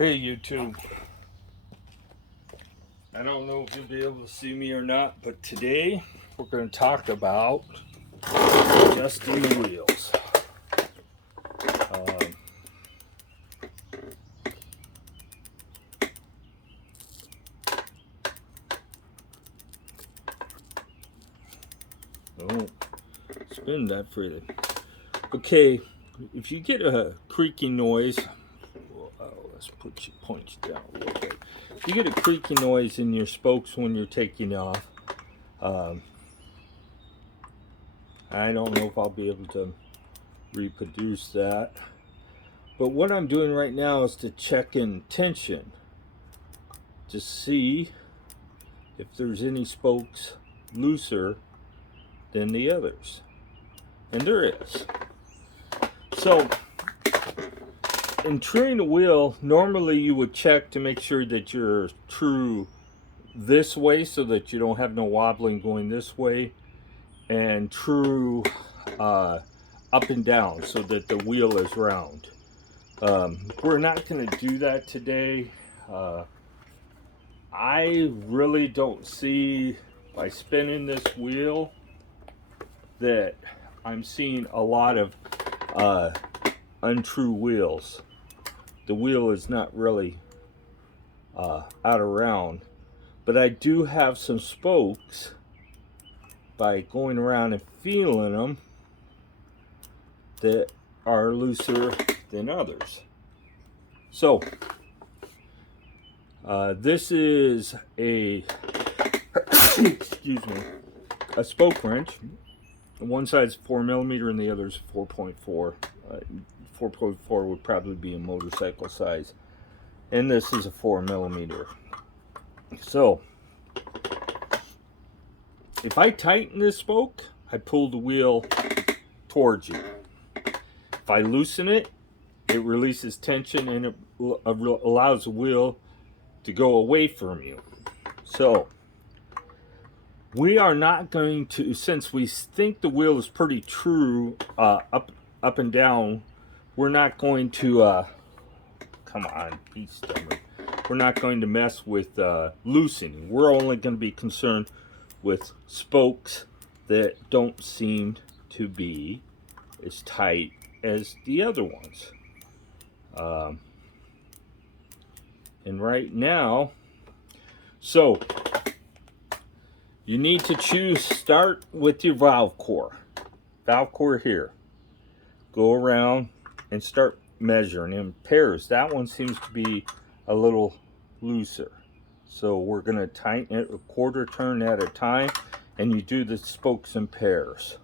Hey YouTube, I don't know if you'll be able to see me or not, but today we're going to talk about adjusting the wheels. Don't spin that freely. Okay, if you get a creaking noise, let's point you down a little bit. If you get a creaking noise in your spokes when you're taking off, I don't know if I'll be able to reproduce that. But what I'm doing right now is to check in tension to see if there's any spokes looser than the others. And there is. So, in truing the wheel, normally you would check to make sure that you're true this way so that you don't have no wobbling going this way, and true up and down so that the wheel is round. We're not going to do that today. I really don't see, by spinning this wheel, that I'm seeing a lot of untrue wheels. The wheel is not really out of round, but I do have some spokes, by going around and feeling them, that are looser than others. So this is a excuse me, a spoke wrench. One side's 4mm and the other's 4.4. 4.4 would probably be a motorcycle size, and this is a 4mm. So if I tighten this spoke, I pull the wheel towards you. If I loosen it, it releases tension and it allows the wheel to go away from you. So we are not going to, since we think the wheel is pretty true up and down, we're not going to come on, be stubborn. We're not going to mess with loosening. We're only going to be concerned with spokes that don't seem to be as tight as the other ones. And right now, so you need to start with your valve core here. Go around and start measuring in pairs. That one seems to be a little looser, so we're going to tighten it a quarter turn at a time, and you do the spokes in pairs,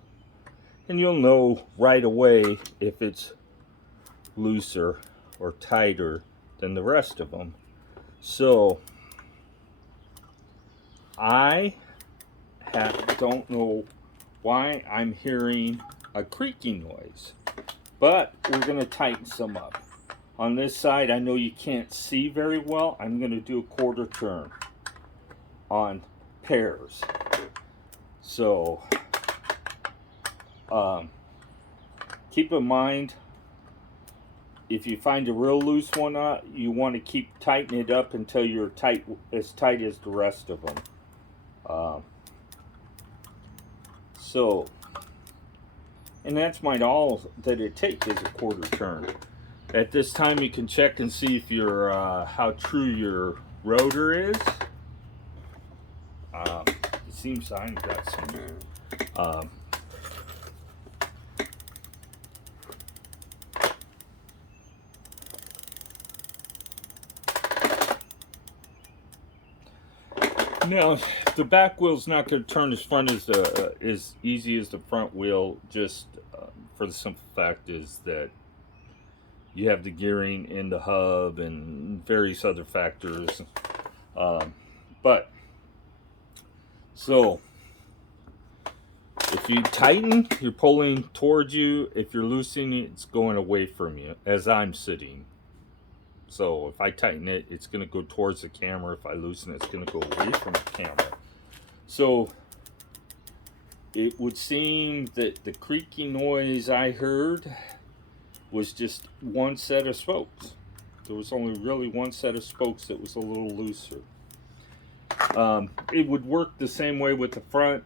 and you'll know right away if it's looser or tighter than the rest of them. So I don't know why I'm hearing a creaking noise, but we're going to tighten some up. On this side, I know you can't see very well. I'm going to do a quarter turn on pairs. So keep in mind, if you find a real loose one, you want to keep tightening it up until you're as tight as the rest of them. And that's all that it takes, is a quarter turn. At this time, you can check and see if you're how true your rotor is. It seems I've got some. Now, the back wheel's not going to turn as easy as the front wheel, just for the simple fact is that you have the gearing in the hub and various other factors. So if you tighten, you're pulling towards you. If you're loosening, it's going away from you, as I'm sitting. So if I tighten it, it's going to go towards the camera. If I loosen it, it's going to go away from the camera. So it would seem that the creaking noise I heard was just one set of spokes. There was only really one set of spokes that was a little looser. It would work the same way with the front.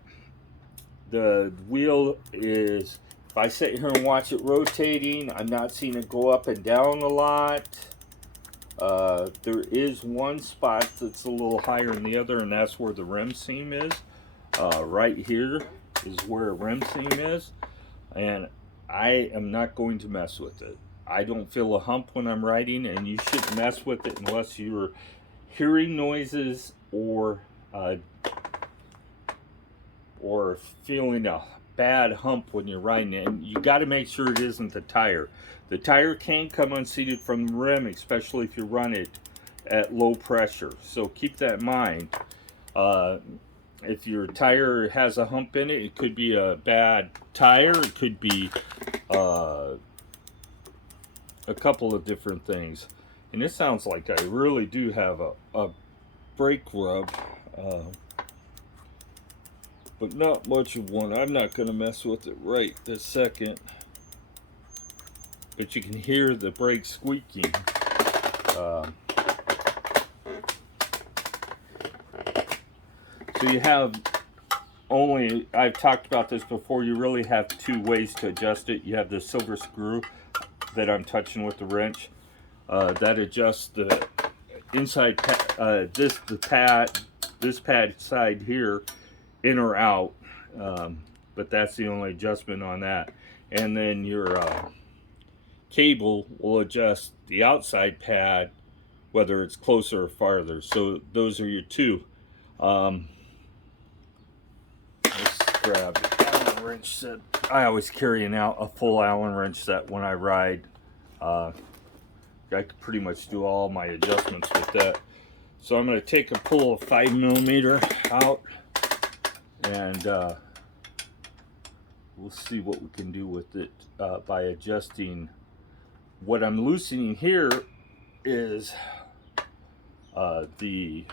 The wheel is, if I sit here and watch it rotating, I'm not seeing it go up and down a lot. There is one spot that's a little higher than the other, and that's where the rim seam is. Right here is where a rim seam is, and I am not going to mess with it. I don't feel a hump when I'm riding, and you shouldn't mess with it unless you're hearing noises or feeling a bad hump when you're riding it. And you got to make sure it isn't the tire. The tire can come unseated from the rim, especially if you run it at low pressure. So keep that in mind. If your tire has a hump in it, it could be a bad tire. It could be a couple of different things. And it sounds like I really do have a brake rub. But not much of one. I'm not going to mess with it right this second. But you can hear the brake squeaking. So you have only, I've talked about this before, you really have two ways to adjust it. You have the silver screw that I'm touching with the wrench. That adjusts the inside, this pad side here, in or out, but that's the only adjustment on that. And then your cable will adjust the outside pad, whether it's closer or farther. So those are your two. Let's grab the Allen wrench set. I always carry a full Allen wrench set when I ride. I could pretty much do all my adjustments with that. So I'm going to take a pull of 5mm out, and we'll see what we can do with it by adjusting. What I'm loosening here is the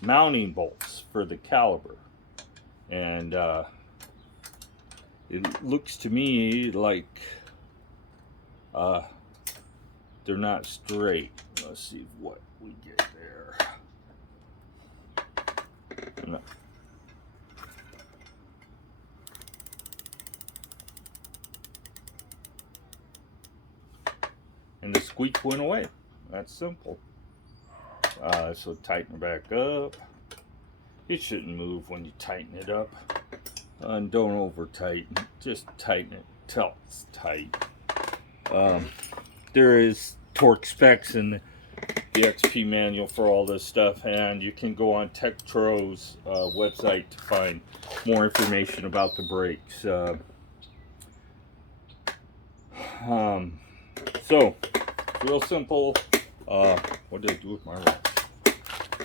mounting bolts for the caliper, and it looks to me like they're not straight. Let's see what we get there. No. And the squeak went away. That's simple. So tighten it back up. It shouldn't move when you tighten it up. And don't over tighten. Just tighten it till it's tight. There is torque specs in the XP manual for all this stuff, and you can go on Tektro's website to find more information about the brakes. So, real simple. What did I do with my wrench?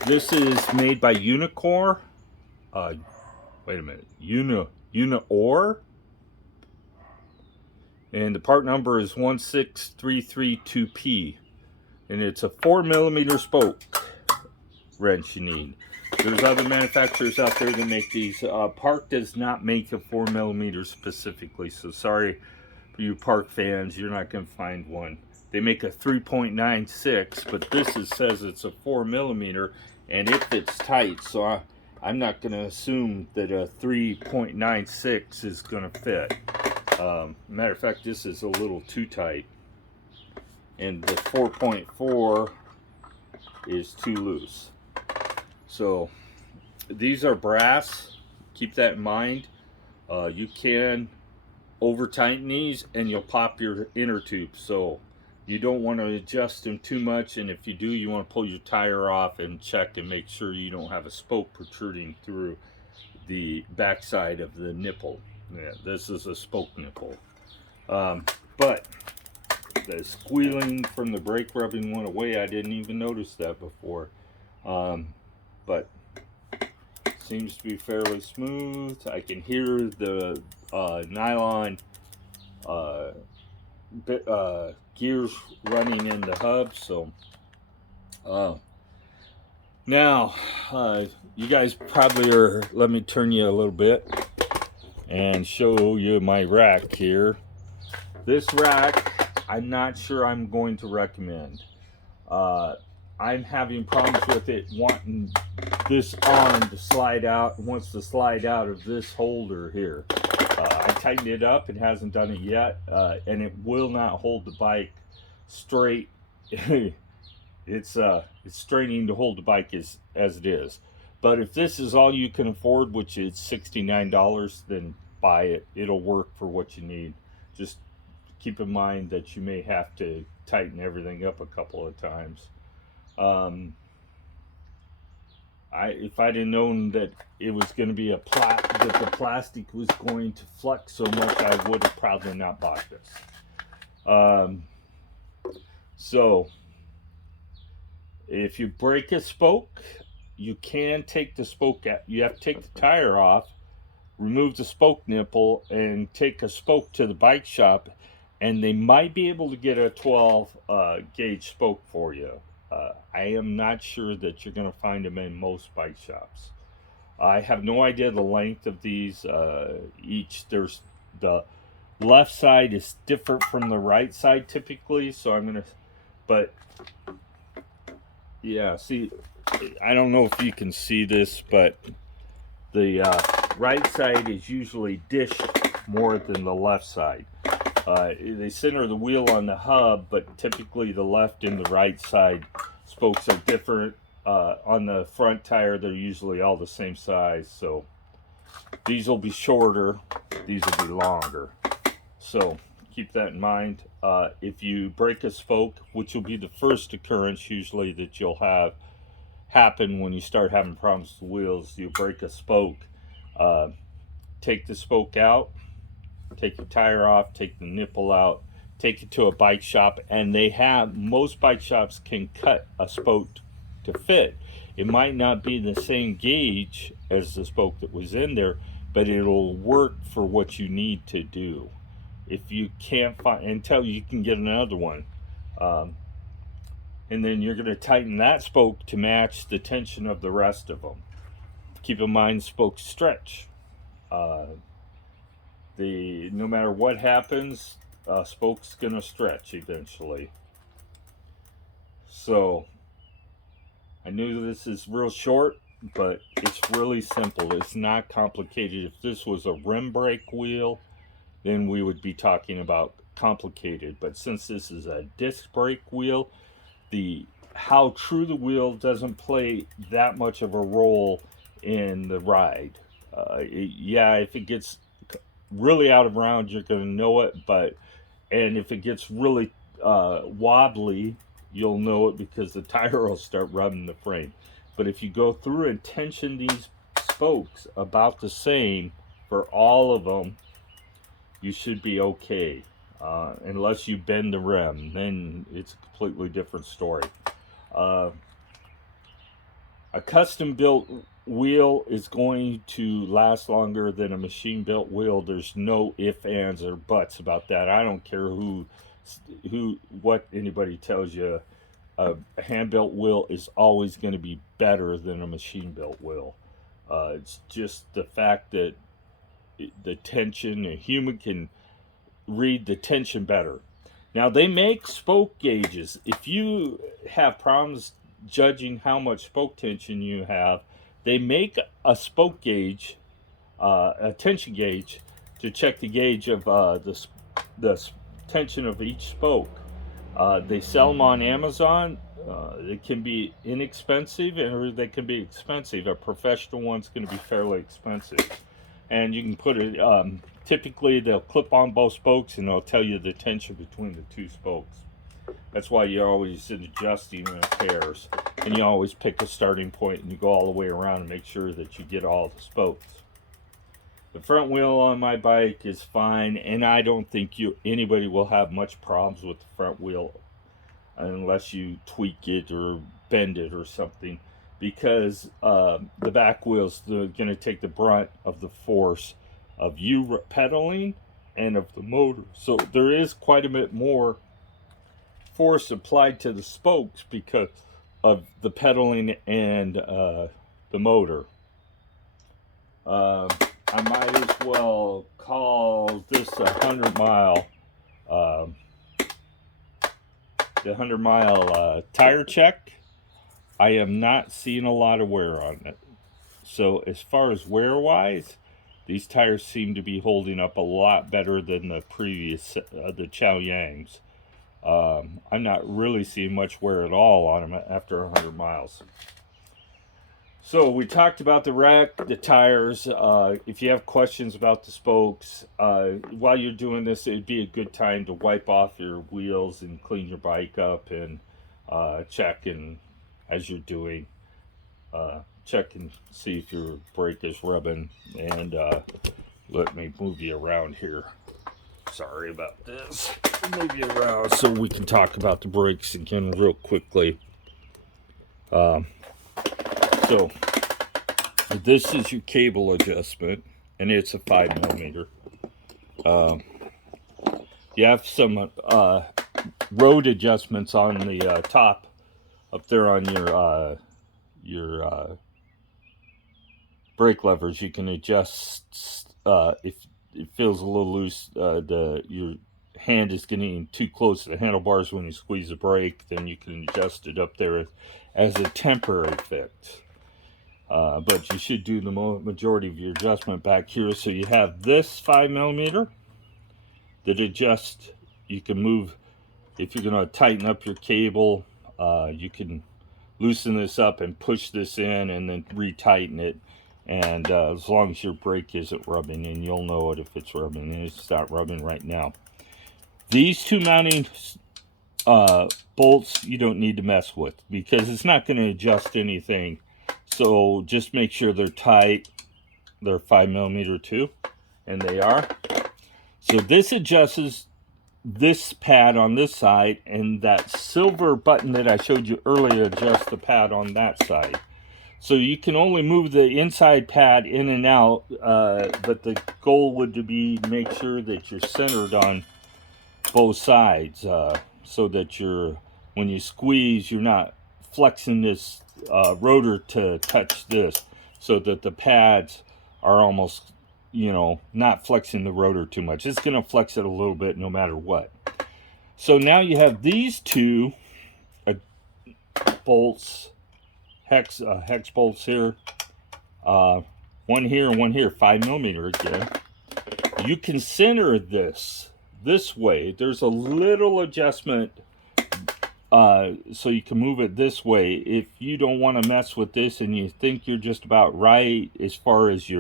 This is made by Unicore. Wait a minute. Unior. And the part number is 16332P. And it's a 4mm spoke wrench you need. There's other manufacturers out there that make these. Park does not make a 4mm specifically, so sorry for you Park fans, you're not going to find one. They make a 3.96, but this says it's a 4mm, and it fits tight, so I'm not going to assume that a 3.96 is going to fit. Matter of fact, this is a little too tight, and the 4.4 is too loose. So these are brass. Keep that in mind. You can over tighten these and you'll pop your inner tube, so you don't want to adjust them too much. And if you do, you want to pull your tire off and check and make sure you don't have a spoke protruding through the backside of the nipple. Yeah, this is a spoke nipple. But the squealing from the brake rubbing went away. I didn't even notice that before. But seems to be fairly smooth. I can hear the nylon gears running in the hub. So now you guys probably are, let me turn you a little bit and show you my rack here. This rack I'm not sure I'm going to recommend. I'm having problems with it wanting this arm to slide out, wants to slide out of this holder here. I tightened it up, it hasn't done it yet, and it will not hold the bike straight. It's straining to hold the bike as it is. But if this is all you can afford, which is $69, then buy it. It'll work for what you need. Just keep in mind that you may have to tighten everything up a couple of times. If I'd have known that it was going to be that the plastic was going to flex so much, I would have probably not bought this. So if you break a spoke, you can take the spoke out. You have to take the tire off, remove the spoke nipple, and take a spoke to the bike shop, and they might be able to get a 12 gauge spoke for you. I am not sure that you're going to find them in most bike shops. I have no idea the length of these. There's the left side is different from the right side typically, so I'm gonna, but yeah, see, I don't know if you can see this, but the right side is usually dished more than the left side. They center the wheel on the hub, but typically the left and the right side spokes are different. On the front tire, they're usually all the same size, so these will be shorter, these will be longer. So keep that in mind. If you break a spoke, which will be the first occurrence usually that you'll have happen when you start having problems with the wheels, you break a spoke, take the spoke out, take the tire off, take the nipple out, take it to a bike shop, and most bike shops can cut a spoke to fit. It might not be the same gauge as the spoke that was in there, but it'll work for what you need to do. If you can't find, until you can get another one, and then you're going to tighten that spoke to match the tension of the rest of them. Keep in mind, spokes stretch. No matter what happens, spoke's going to stretch eventually. So I knew this is real short, but it's really simple. It's not complicated. If this was a rim brake wheel, then we would be talking about complicated. But since this is a disc brake wheel, how true the wheel doesn't play that much of a role in the ride. If it gets really out of round, you're going to know it, and if it gets really wobbly, you'll know it because the tire will start rubbing the frame. But if you go through and tension these spokes about the same for all of them, you should be okay. Unless you bend the rim, then it's a completely different story. A custom built wheel is going to last longer than a machine built wheel. There's no ifs, ands, or buts about that. I don't care what anybody tells you. A hand built wheel is always going to be better than a machine built wheel. It's just the fact that the tension, a human can read the tension better. Now they make spoke gauges. If you have problems judging how much spoke tension you have, they make a spoke gauge, a tension gauge, to check the gauge of the tension of each spoke. They sell them on Amazon. They can be inexpensive or they can be expensive. A professional one's going to be fairly expensive. And you can put it, typically they'll clip on both spokes and they'll tell you the tension between the two spokes. That's why you're always adjusting in pairs. And you always pick a starting point and you go all the way around and make sure that you get all the spokes. The front wheel on my bike is fine, and I don't think anybody will have much problems with the front wheel unless you tweak it or bend it or something, because the back wheel's going to take the brunt of the force of you pedaling and of the motor. So there is quite a bit more force applied to the spokes because of the pedaling and the motor. I might as well call this a 100-mile the 100-mile tire check, I am not seeing a lot of wear on it. So as far as wear-wise, these tires seem to be holding up a lot better than the previous, the Chow Yangs. I'm not really seeing much wear at all on them after 100 miles. So we talked about the wreck, the tires. If you have questions about the spokes, while you're doing this, it'd be a good time to wipe off your wheels and clean your bike up and check, and as you're doing, check and see if your brake is rubbing. And let me move you around here. Sorry about this. Move you around so we can talk about the brakes again real quickly. So this is your cable adjustment, and it's a 5mm. You have some road adjustments on the top up there on your brake levers. You can adjust if it feels a little loose. Your hand is getting too close to the handlebars when you squeeze the brake, then you can adjust it up there as a temporary fix. But you should do the majority of your adjustment back here. So you have this 5mm that adjusts. You can move if you're going to tighten up your cable. You can loosen this up and push this in, and then retighten it. And as long as your brake isn't rubbing, and you'll know it if it's rubbing, and it's not rubbing right now. These two mounting bolts you don't need to mess with, because it's not going to adjust anything. So just make sure they're tight. They're 5mm too, and they are. So this adjusts this pad on this side, and that silver button that I showed you earlier adjusts the pad on that side. So you can only move the inside pad in and out, but the goal would be to make sure that you're centered on both sides, so that when you squeeze, you're not flexing this rotor to touch this, so that the pads are almost, not flexing the rotor too much. It's going to flex it a little bit no matter what. So now you have these two bolts, hex bolts here, one here and one here, 5mm again. You can center this way. There's a little adjustment, so you can move it this way. If you don't want to mess with this and you think you're just about right as far as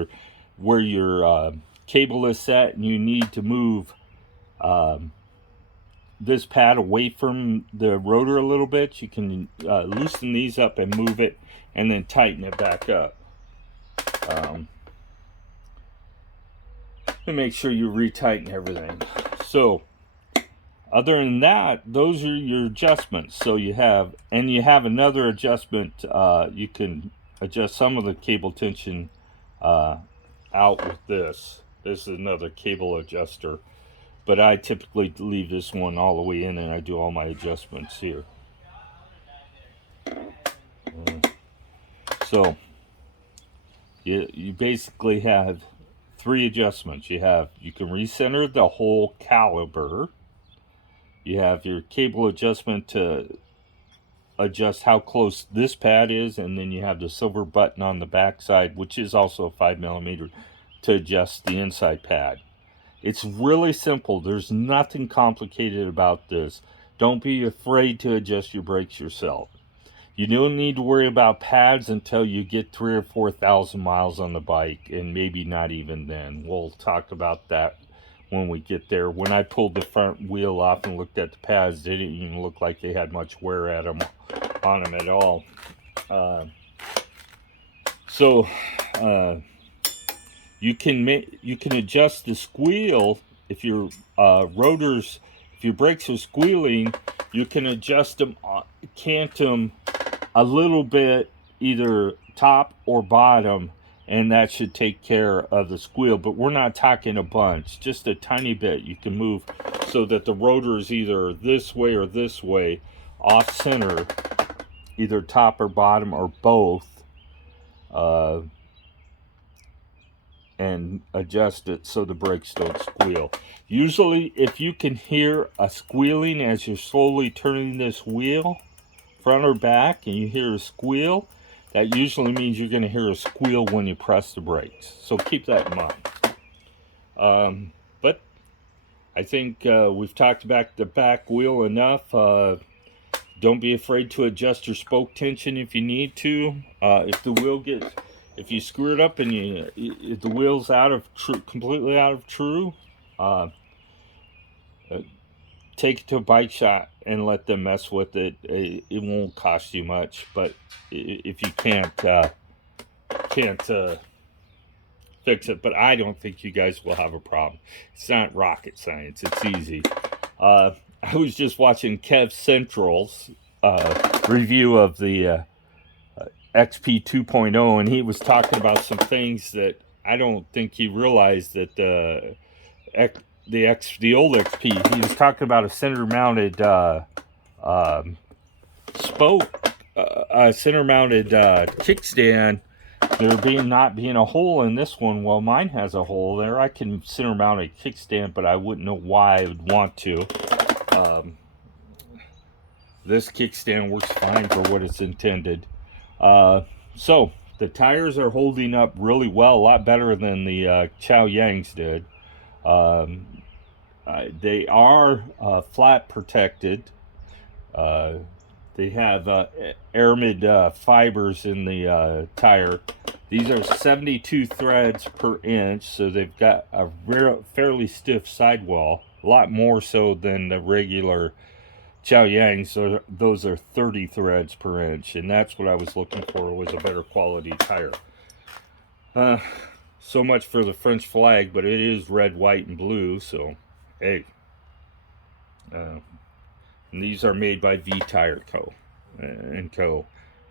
where your cable is set, and you need to move this pad away from the rotor a little bit, you can loosen these up and move it, and then tighten it back up. And make sure you retighten everything. So other than that, those are your adjustments. So you have another adjustment. You can adjust some of the cable tension out with this. This is another cable adjuster, but I typically leave this one all the way in, and I do all my adjustments here. So you basically have 3 adjustments. You can recenter the whole caliber. You have your cable adjustment to adjust how close this pad is, and then you have the silver button on the back side, which is also a 5mm, to adjust the inside pad. It's really simple. There's nothing complicated about this. Don't be afraid to adjust your brakes yourself. You don't need to worry about pads until you get 3,000 or 4,000 miles on the bike, and maybe not even then. We'll talk about that when we get there. When I pulled the front wheel off and looked at the pads, they didn't even look like they had much wear on them at all. You can adjust the squeal if your if your brakes are squealing. You can adjust them, cant them a little bit, either top or bottom, and that should take care of the squeal. But we're not talking a bunch, just a tiny bit. You can move so that the rotor is either this way or this way, off center, either top or bottom or both. and adjust it so the brakes don't squeal. Usually, if you can hear a squealing as you're slowly turning this wheel, front or back, and you hear a squeal, that usually means you're going to hear a squeal when you press the brakes. So keep that in mind. But I think we've talked about the back wheel enough. Don't be afraid to adjust your spoke tension if you need to. If you screw it up and if the wheel's completely out of true, take it to a bike shop and let them mess with it. It won't cost you much, but if you can't fix it, but I don't think you guys will have a problem. It's not rocket science. It's easy. I was just watching Kev Central's review of the XP 2.0, and he was talking about some things that I don't think he realized that the old XP. He was talking about a center-mounted center-mounted kickstand. There not being a hole in this one. Well, mine has a hole there. I can center mount a kickstand, but I wouldn't know why I would want to. This kickstand works fine for what it's intended. So the tires are holding up really well, a lot better than the Chow Yangs did. They are flat protected. They have aramid fibers in the tire. These are 72 threads per inch, so they've got a fairly stiff sidewall, a lot more so than the regular Chow Yang. So those are 30 threads per inch, and that's what I was looking for, was a better quality tire. So much for the French flag, but it is red, white, and blue, so hey. And these are made by V Tire Co.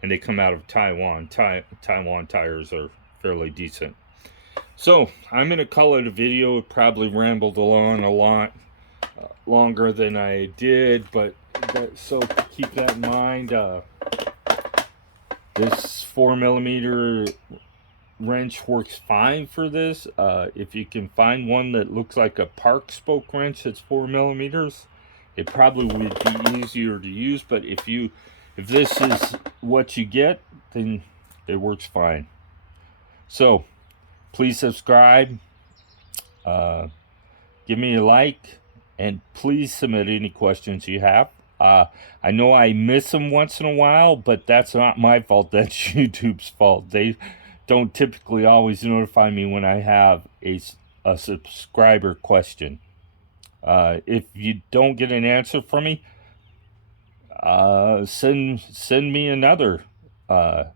and they come out of Taiwan. Taiwan tires are fairly decent. So I'm gonna call it a video. It probably rambled along a lot longer than I did, but so keep that in mind. This 4mm wrench works fine for this. If you can find one that looks like a park spoke wrench that's 4mm, it probably would be easier to use. But if this is what you get, then it works fine. So please subscribe, give me a like, and please submit any questions you have. I know I miss them once in a while, but that's not my fault. That's YouTube's fault. They don't typically always notify me when I have a subscriber question. If you don't get an answer from me, send me another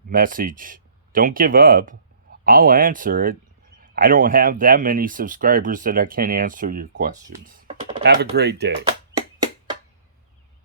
message. Don't give up. I'll answer it. I don't have that many subscribers that I can't answer your questions. Have a great day.